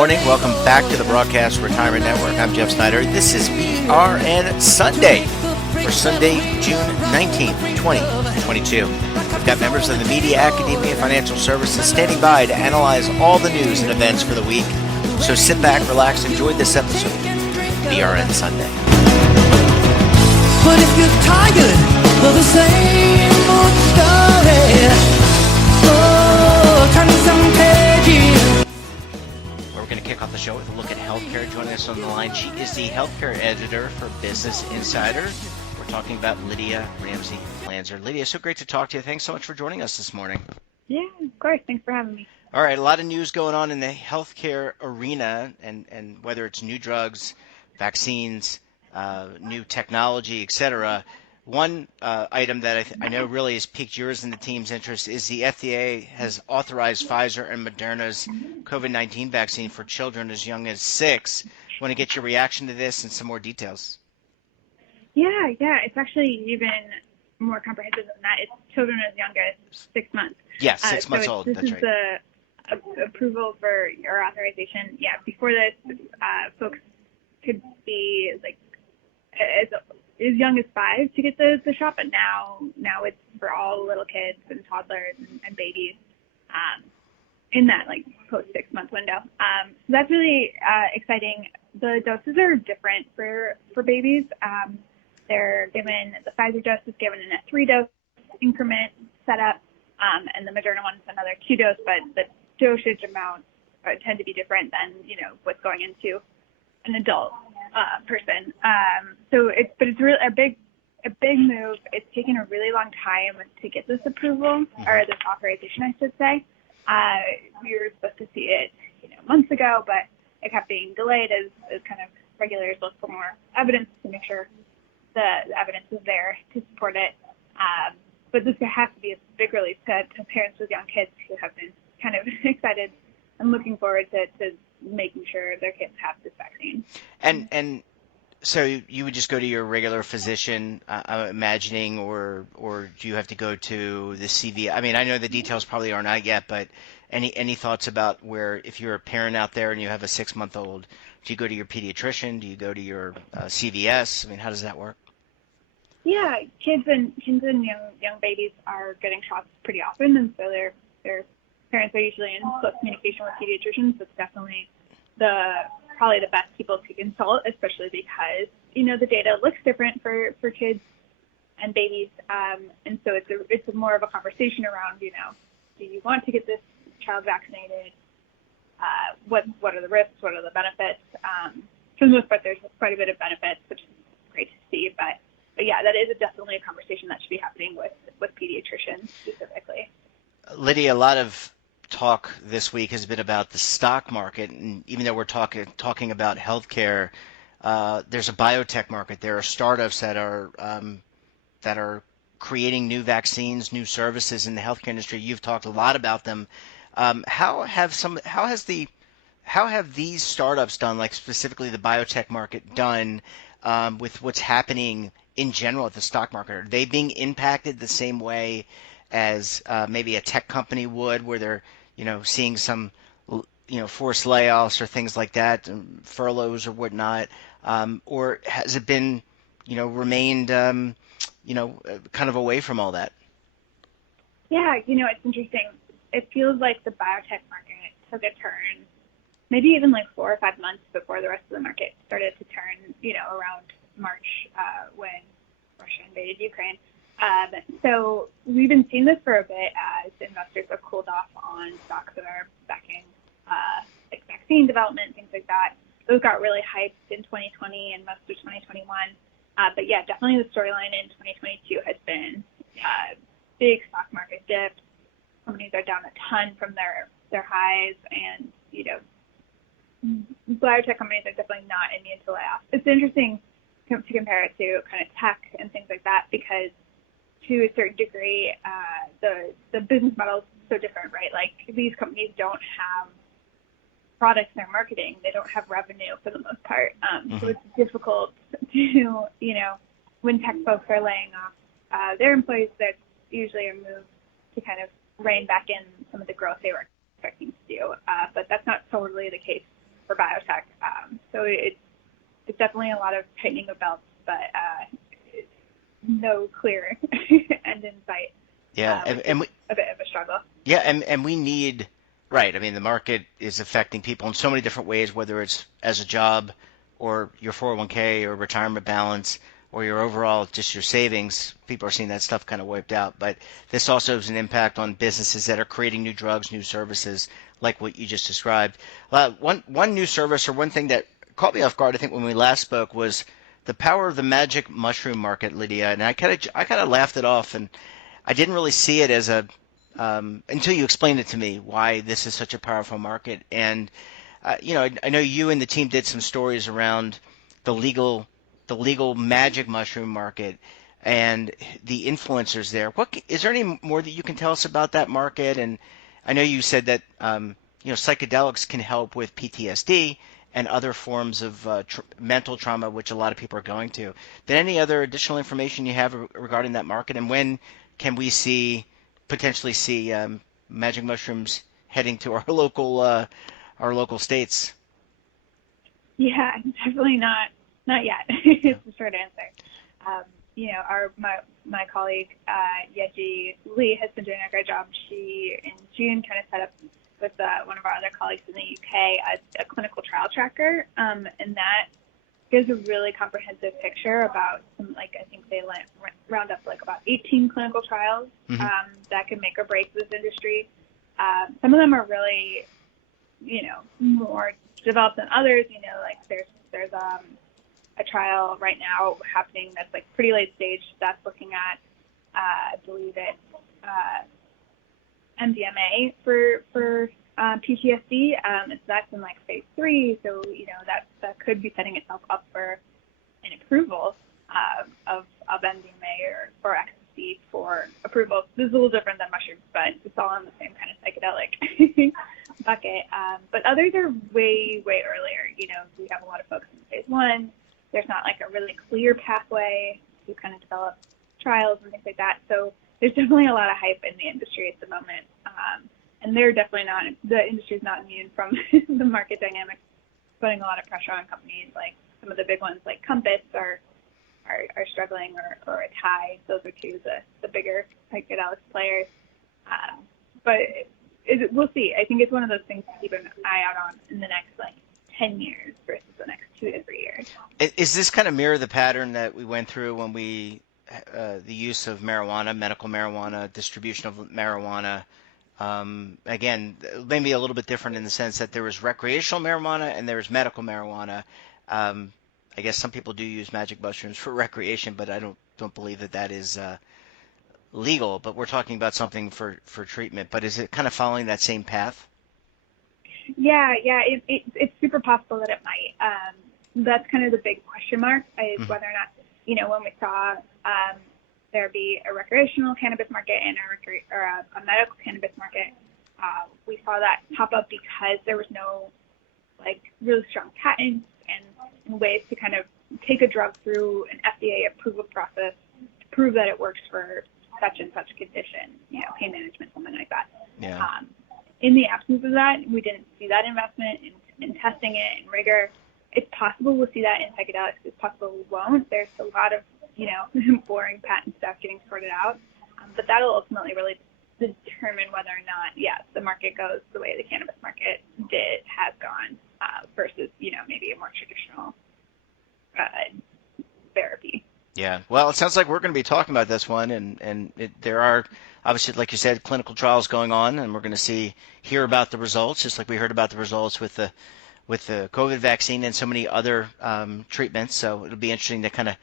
morning. Welcome back to the Broadcast Retirement Network. I'm Jeff Snyder. This is BRN Sunday for Sunday, June 19th, 2022. We've got members of the media, academia, financial services standing by to analyze all the news and events for the week. So sit back, relax, enjoy this episode of BRN Sunday. But if you're tired of the same old story, turn some pages. We're going to kick off the show with a look at healthcare. Joining us on the line, she is the healthcare editor for Business Insider. We're talking about Lydia Ramsey-Lanzer. Lydia, so great to talk to you. Thanks so much for joining us this morning. Yeah, of course. Thanks for having me. All right, a lot of news going on in the healthcare arena, and whether it's new drugs, vaccines, new technology, et cetera. One item that I know really has piqued yours and the team's interest is the FDA has authorized Pfizer and Moderna's COVID-19 vaccine for children as young as 6. Want to get your reaction to this and some more details? Yeah, it's actually even more comprehensive than that. It's children as young as 6 months. Yeah, 6 months old. This That's is right. the approval for your authorization. Yeah, before this, folks could be like as young as 5 to get the shot, but now it's for all little kids and toddlers and babies in that like post 6 month window. So that's really exciting. The doses are different for babies. They're given, the Pfizer dose is given in a 3-dose increment setup, and the Moderna one is another 2-dose, but the dosage amounts tend to be different than what's going into an adult person. It's really a big move. It's taken a really long time to get this approval, or this authorization, I should say. We were supposed to see it, months ago, but it kept being delayed as kind of regulators look for more evidence to make sure the evidence is there to support it. But this has to be a big relief to parents with young kids who have been kind of excited and looking forward to making sure their kids have this vaccine. And so you would just go to your regular physician, I'm imagining, or do you have to go to the CV? I mean, I know the details probably aren't out yet, but any thoughts about where, if you're a parent out there and you have a 6-month-old, do you go to your pediatrician? Do you go to your CVS? I mean, how does that work? Yeah, kids and young babies are getting shots pretty often, and so their parents are usually in close communication with pediatricians. It's definitely probably the best people to consult, especially because the data looks different for kids and babies, and so it's more of a conversation around do you want to get this child vaccinated? What are the risks? What are the benefits? For the most part, there's quite a bit of benefits, which is great to see. But yeah, that is definitely a conversation that should be happening with pediatricians specifically. Lydia, a lot of talk this week has been about the stock market, and even though we're talking about healthcare, there's a biotech market. There are startups that are creating new vaccines, new services in the healthcare industry. You've talked a lot about them. How have these startups done, like specifically the biotech market, done with what's happening in general at the stock market? Are they being impacted the same way as maybe a tech company would, where they're seeing some forced layoffs or things like that, furloughs or whatnot, or has it been remained kind of away from all that? Yeah, it's interesting. It feels like the biotech market took a turn, maybe even like 4 or 5 months before the rest of the market started to turn, around March when Russia invaded Ukraine. So we've been seeing this for a bit as investors have cooled off on stocks that are backing like vaccine development, things like that. Those got really hyped in 2020 and most of 2021. But yeah, definitely the storyline in 2022 has been big stock market dips. Companies are down a ton from their highs, and biotech companies are definitely not immune to layoffs. It's interesting to compare it to kind of tech and things like that, because to a certain degree, the business model is so different, right? Like, these companies don't have products they're marketing. They don't have revenue for the most part. So it's difficult to, when tech folks are laying off their employees, that's usually a move to kind of rein back in some of the growth they were expecting to do. But that's not totally the case for biotech. So it's definitely a lot of tightening of belts, but no clear end in sight. Yeah, and a bit of a struggle. yeah, and we need, right. I mean, the market is affecting people in so many different ways, whether it's as a job or your 401k or retirement balance or your overall just your savings. People are seeing that stuff kind of wiped out. But this also has an impact on businesses that are creating new drugs, new services, like what you just described. One new service or one thing that caught me off guard, I think, when we last spoke was the power of the magic mushroom market, Lydia. And I kind of laughed it off, and I didn't really see it as a until you explained it to me why this is such a powerful market. And I know you and the team did some stories around the legal magic mushroom market and the influencers there. What is there any more that you can tell us about that market? And I know you said that psychedelics can help with PTSD and other forms of mental trauma, which a lot of people are going to. But any other additional information you have regarding that market, and when can we potentially see magic mushrooms heading to our local states? Yeah, definitely not yet. It's the short answer. My colleague Yeji Lee has been doing a great job. She in June kind of set up with one of our other colleagues in the UK a clinical trial tracker, and that gives a really comprehensive picture about I think they round up about 18 clinical trials that can make or break this industry. Some of them are really, more developed than others. There's a trial right now happening that's pretty late stage that's looking at, I believe it's MDMA for PTSD. So that's in phase 3. So that could be setting itself up for an approval of MDMA or ecstasy for approval. This is a little different than mushrooms, but it's all in the same kind of psychedelic bucket. But others are way earlier. We have a lot of folks in phase 1. There's not a really clear pathway to kind of develop trials and things like that. So there's definitely a lot of hype in the industry at the moment. And they're definitely not, the industry is not immune from the market dynamics, putting a lot of pressure on companies. Some of the big ones like Compass are struggling, or Tide. Those are two of the bigger psychedelics players. But we'll see. I think it's one of those things to keep an eye out on in the next 10 years versus the next 2 to 3 years. Is this kind of mirror the pattern that we went through when the use of marijuana, medical marijuana, distribution of marijuana? Again, maybe a little bit different in the sense that there was recreational marijuana and there was medical marijuana. I guess some people do use magic mushrooms for recreation, but I don't believe that is legal. But we're talking about something for treatment. But is it kind of following that same path? Yeah, it's super possible that it might. That's kind of the big question mark, is whether or not, when we saw there be a recreational cannabis market and a medical cannabis market, we saw that pop up because there was no really strong patents and ways to kind of take a drug through an FDA approval process to prove that it works for such and such condition, pain management, something like that. Yeah. In the absence of that, we didn't see that investment in testing it and rigor. It's possible we'll see that in psychedelics. It's possible we won't. There's a lot of, boring patent stuff getting sorted out. But that'll ultimately really determine whether or not, the market goes the way the cannabis market has gone versus, maybe a more traditional therapy. Yeah. Well, it sounds like we're going to be talking about this one, and there are obviously, like you said, clinical trials going on, and we're going to hear about the results, just like we heard about the results with the COVID vaccine and so many other treatments. So it'll be interesting to kind of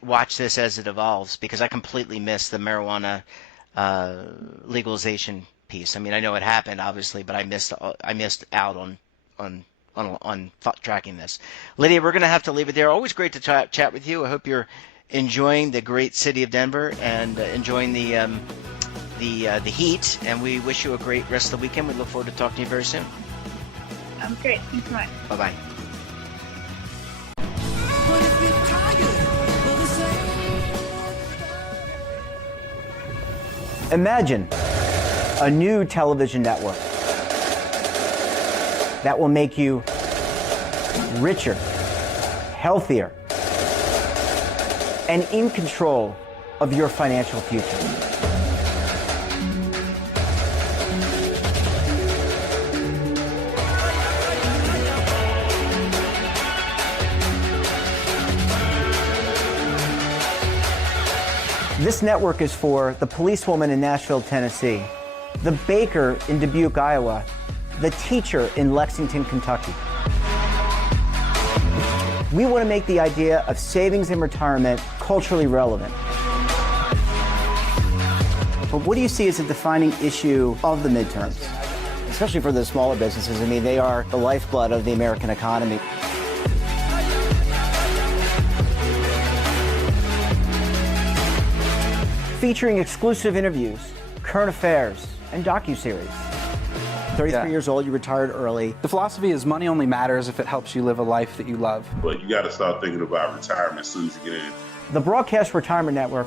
watch this as it evolves, because I completely missed the marijuana legalization piece. I mean, I know it happened, obviously, but I missed out on tracking this. Lydia, we're going to have to leave it there. Always great to chat with you. I hope you're enjoying the great city of Denver and enjoying the heat. And we wish you a great rest of the weekend. We look forward to talking to you very soon. Great. Thanks so much. Bye-bye. Imagine a new television network that will make you richer, healthier, and in control of your financial future. This network is for the policewoman in Nashville, Tennessee, the baker in Dubuque, Iowa, the teacher in Lexington, Kentucky. We want to make the idea of savings and retirement culturally relevant. But what do you see as a defining issue of the midterms? Especially for the smaller businesses. I mean, they are the lifeblood of the American economy. Featuring exclusive interviews, current affairs, and docuseries. 33 years old, you retired early. The philosophy is money only matters if it helps you live a life that you love. But you got to start thinking about retirement as soon as you get in. The Broadcast Retirement Network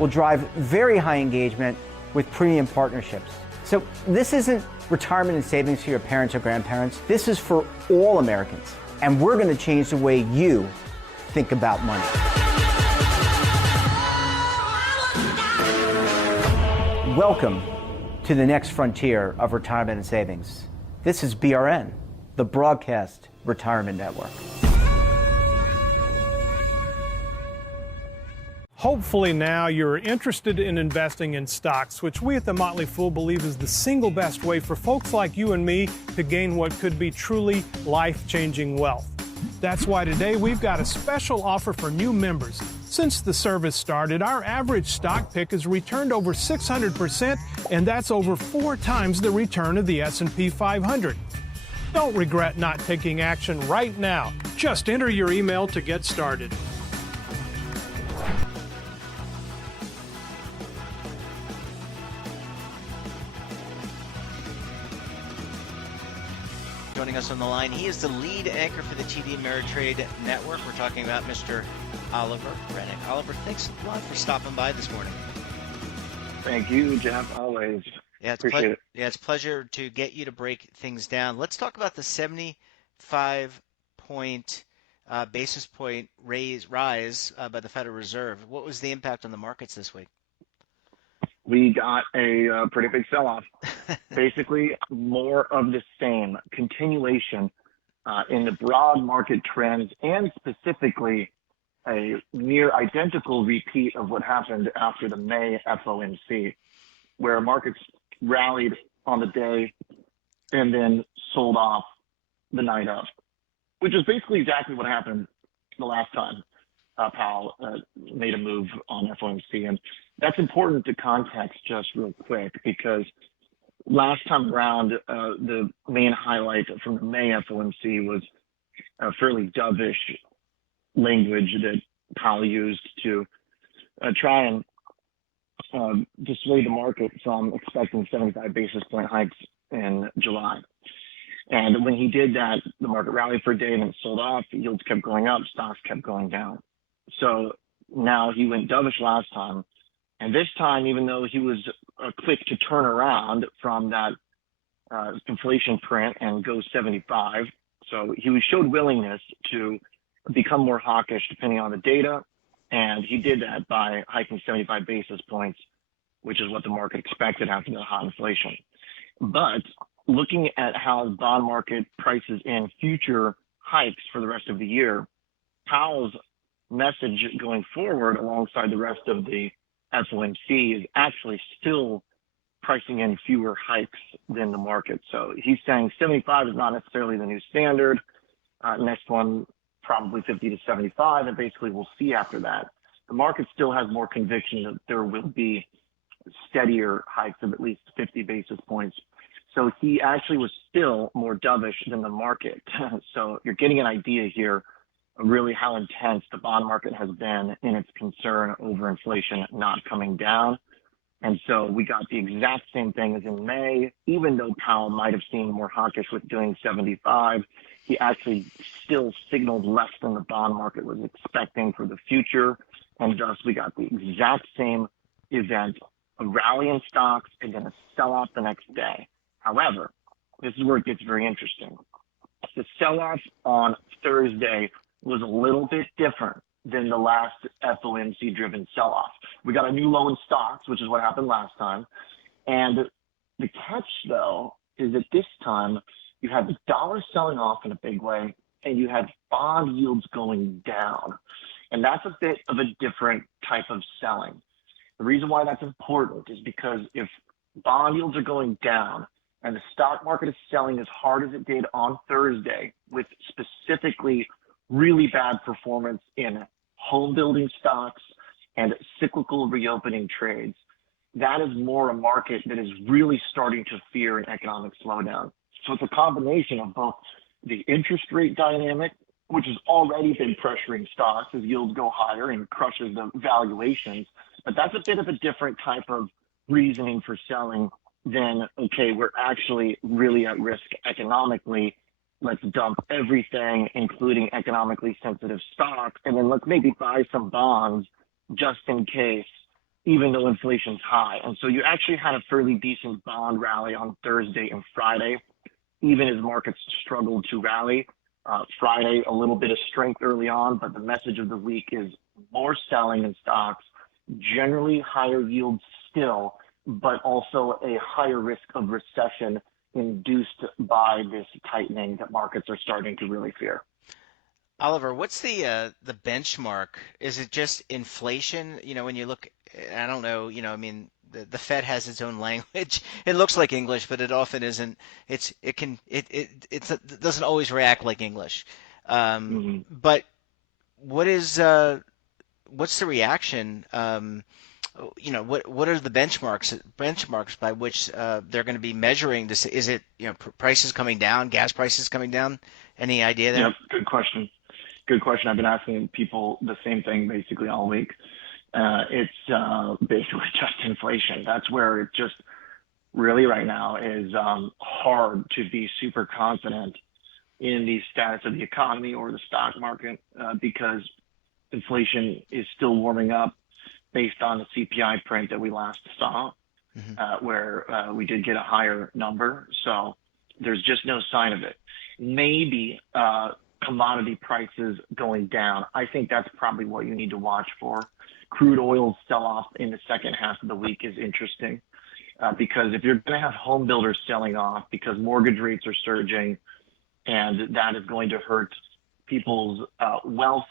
will drive very high engagement with premium partnerships. So this isn't retirement and savings for your parents or grandparents. This is for all Americans. And we're going to change the way you think about money. Welcome to the next frontier of retirement and savings. This is BRN, the Broadcast Retirement Network. Hopefully now you're interested in investing in stocks, which we at the Motley Fool believe is the single best way for folks like you and me to gain what could be truly life-changing wealth. That's why today we've got a special offer for new members. Since the service started, our average stock pick has returned over 600%, and that's over 4 times the return of the S&P 500. Don't regret not taking action right now. Just enter your email to get started. Joining us on the line, he is the lead anchor for the TD Ameritrade Network. We're talking about Mr. Oliver Rennick. Oliver, thanks a lot for stopping by this morning. Thank you, Jeff. Always. Yeah, it's appreciate it. Yeah, it's a pleasure to get you to break things down. Let's talk about the 75 basis point rise by the Federal Reserve. What was the impact on the markets this week? We got a pretty big sell-off. Basically, more of the same continuation in the broad market trends, and specifically a near identical repeat of what happened after the May FOMC, where markets rallied on the day and then sold off the night of, which is basically exactly what happened the last time Powell made a move on FOMC. And that's important to context just real quick, because last time around, the main highlight from the May FOMC was a fairly dovish language that Powell used to try and dissuade the market from expecting 75 basis point hikes in July. And when he did that, the market rallied for a day and then sold off. Yields kept going up, stocks kept going down. So now he went dovish last time. And this time, even though he was quick to turn around from that inflation print and go 75, so he showed willingness to become more hawkish depending on the data, and he did that by hiking 75 basis points, which is what the market expected after the hot inflation. But looking at how the bond market prices in future hikes for the rest of the year, Powell's message going forward alongside the rest of the FOMC is actually still pricing in fewer hikes than the market. So he's saying 75 is not necessarily the new standard. Next one, probably 50 to 75, and basically we'll see after that. The market still has more conviction that there will be steadier hikes of at least 50 basis points. So he actually was still more dovish than the market. So you're getting an idea here of really how intense the bond market has been in its concern over inflation not coming down. And so we got the exact same thing as in May. Even though Powell might have seemed more hawkish with doing 75, he actually still signaled less than the bond market was expecting for the future. And thus we got the exact same event, a rally in stocks and then a sell-off the next day. However, this is where it gets very interesting. The sell-off on Thursday was a little bit different than the last FOMC-driven sell-off. We got a new low in stocks, which is what happened last time. And the catch, though, is that this time you had the dollar selling off in a big way, and you had bond yields going down. And that's a bit of a different type of selling. The reason why that's important is because if bond yields are going down and the stock market is selling as hard as it did on Thursday, with specifically really bad performance in home building stocks and cyclical reopening trades, that is more a market that is really starting to fear an economic slowdown. So it's a combination of both the interest rate dynamic, which has already been pressuring stocks as yields go higher and crushes the valuations, but that's a bit of a different type of reasoning for selling than, okay, we're actually really at risk economically. Let's dump everything, including economically sensitive stocks, and then let's maybe buy some bonds just in case, even though inflation's high. And so you actually had a fairly decent bond rally on Thursday and Friday, even as markets struggled to rally. Friday, a little bit of strength early on, but the message of the week is more selling in stocks, generally higher yields still, but also a higher risk of recession induced by this tightening that markets are starting to really fear. Oliver, what's the benchmark? Is it just inflation? When you look, I don't know, I mean, the Fed has its own language. It looks like English, but it often isn't. It doesn't always react like English. But what's the reaction? What are the benchmarks by which they're going to be measuring this? Is it, prices coming down, gas prices coming down? Any idea there? Yep, good question. Good question. I've been asking people the same thing basically all week. It's basically just inflation. That's where it just really right now is hard to be super confident in the status of the economy or the stock market because inflation is still warming up based on the CPI print that we last saw, where we did get a higher number. So there's just no sign of it. Maybe commodity prices going down. I think that's probably what you need to watch for. Crude oil sell-off in the second half of the week is interesting because if you're going to have home builders selling off because mortgage rates are surging and that is going to hurt people's wealth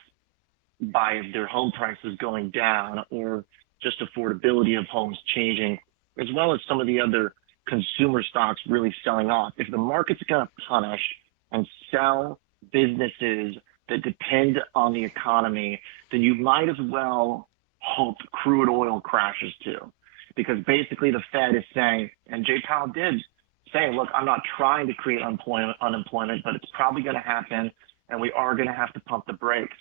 by their home prices going down or just affordability of homes changing, as well as some of the other consumer stocks really selling off. If the market's going to punish and sell businesses that depend on the economy, then you might as well hope crude oil crashes too. Because basically the Fed is saying, and Jay Powell did say, look, I'm not trying to create unemployment, but it's probably going to happen, and we are going to have to pump the brakes.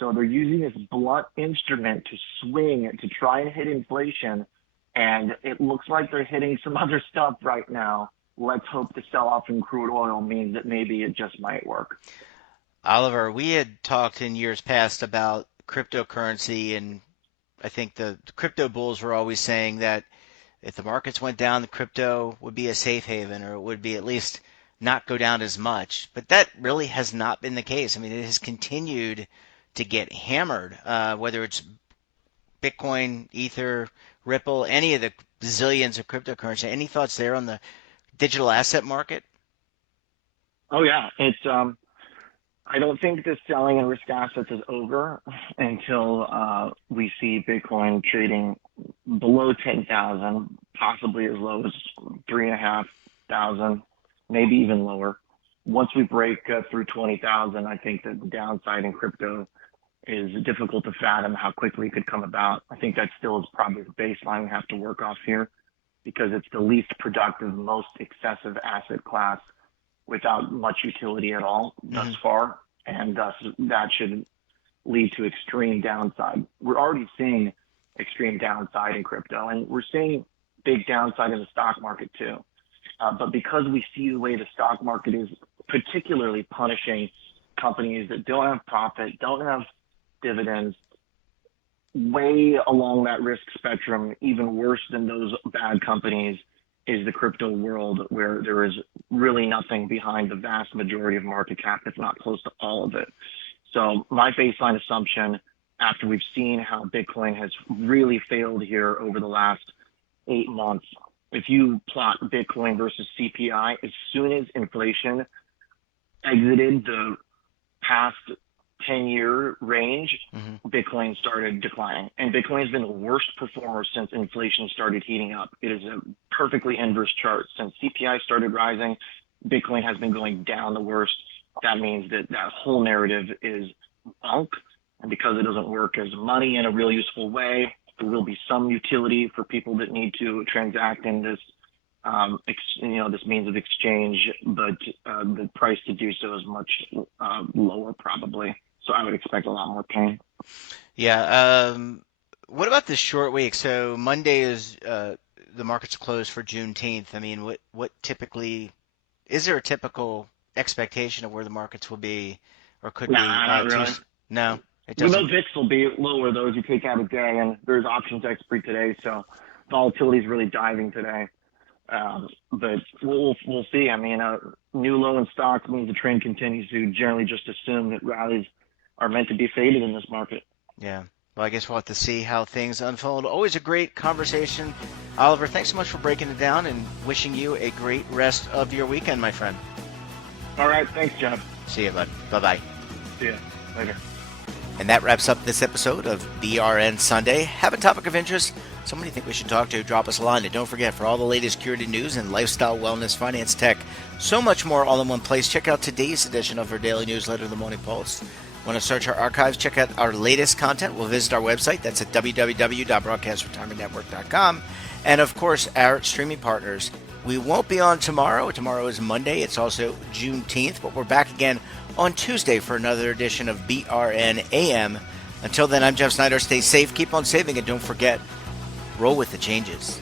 So they're using this blunt instrument to swing to try and hit inflation, and it looks like they're hitting some other stuff right now. Let's hope the sell-off in crude oil means that maybe it just might work. Oliver, we had talked in years past about cryptocurrency, and I think the crypto bulls were always saying that if the markets went down, the crypto would be a safe haven, or it would be at least not go down as much. But that really has not been the case. I mean, it has continued to get hammered, whether it's Bitcoin, Ether, Ripple, any of the zillions of cryptocurrency. Any thoughts there on the digital asset market? Oh yeah, it's I don't think the selling in risk assets is over until we see Bitcoin trading below 10,000, possibly as low as 3,500, maybe even lower. Once we break through 20,000, I think that the downside in crypto is difficult to fathom how quickly it could come about. I think that still is probably the baseline we have to work off here because it's the least productive, most excessive asset class without much utility at all thus far, and thus that should lead to extreme downside. We're already seeing extreme downside in crypto, and we're seeing big downside in the stock market too. But because we see the way the stock market is particularly punishing companies that don't have profit, don't have dividends, way along that risk spectrum, even worse than those bad companies, is the crypto world, where there is really nothing behind the vast majority of market cap, if not close to all of it. So my baseline assumption, after we've seen how Bitcoin has really failed here over the last 8 months, if you plot Bitcoin versus CPI, as soon as inflation exited the past 10-year range, Bitcoin started declining. And Bitcoin has been the worst performer since inflation started heating up. It is a perfectly inverse chart. Since CPI started rising, Bitcoin has been going down the worst. That means that whole narrative is bunk. And because it doesn't work as money in a real useful way, there will be some utility for people that need to transact in this this means of exchange, but the price to do so is much lower probably. So I would expect a lot more pain. Yeah. What about this short week? So Monday is the market's closed for Juneteenth. I mean, what typically is there a typical expectation of where the markets will be or could be? Not really. No, it We know doesn't. VIX will be lower though as you take out a day, and there's options expiry today, so volatility is really diving today. But we'll see. I mean, new low in stocks means the trend continues to generally just assume that rallies are meant to be faded in this market. Yeah. Well, I guess we'll have to see how things unfold. Always a great conversation. Oliver, thanks so much for breaking it down and wishing you a great rest of your weekend, my friend. All right. Thanks, Jeff. See you, bud. Bye-bye. See ya. Later. And that wraps up this episode of BRN Sunday. Have a topic of interest, somebody you think we should talk to, drop us a line. And don't forget, for all the latest security news and lifestyle, wellness, finance, tech, so much more all in one place, check out today's edition of our daily newsletter, The Morning Pulse. Want to search our archives, check out our latest content. We'll visit our website. That's at www.broadcastretirementnetwork.com. And, of course, our streaming partners. We won't be on tomorrow. Tomorrow is Monday. It's also Juneteenth. But we're back again on Tuesday for another edition of BRN AM. Until then, I'm Jeff Snyder. Stay safe, keep on saving, and don't forget, roll with the changes.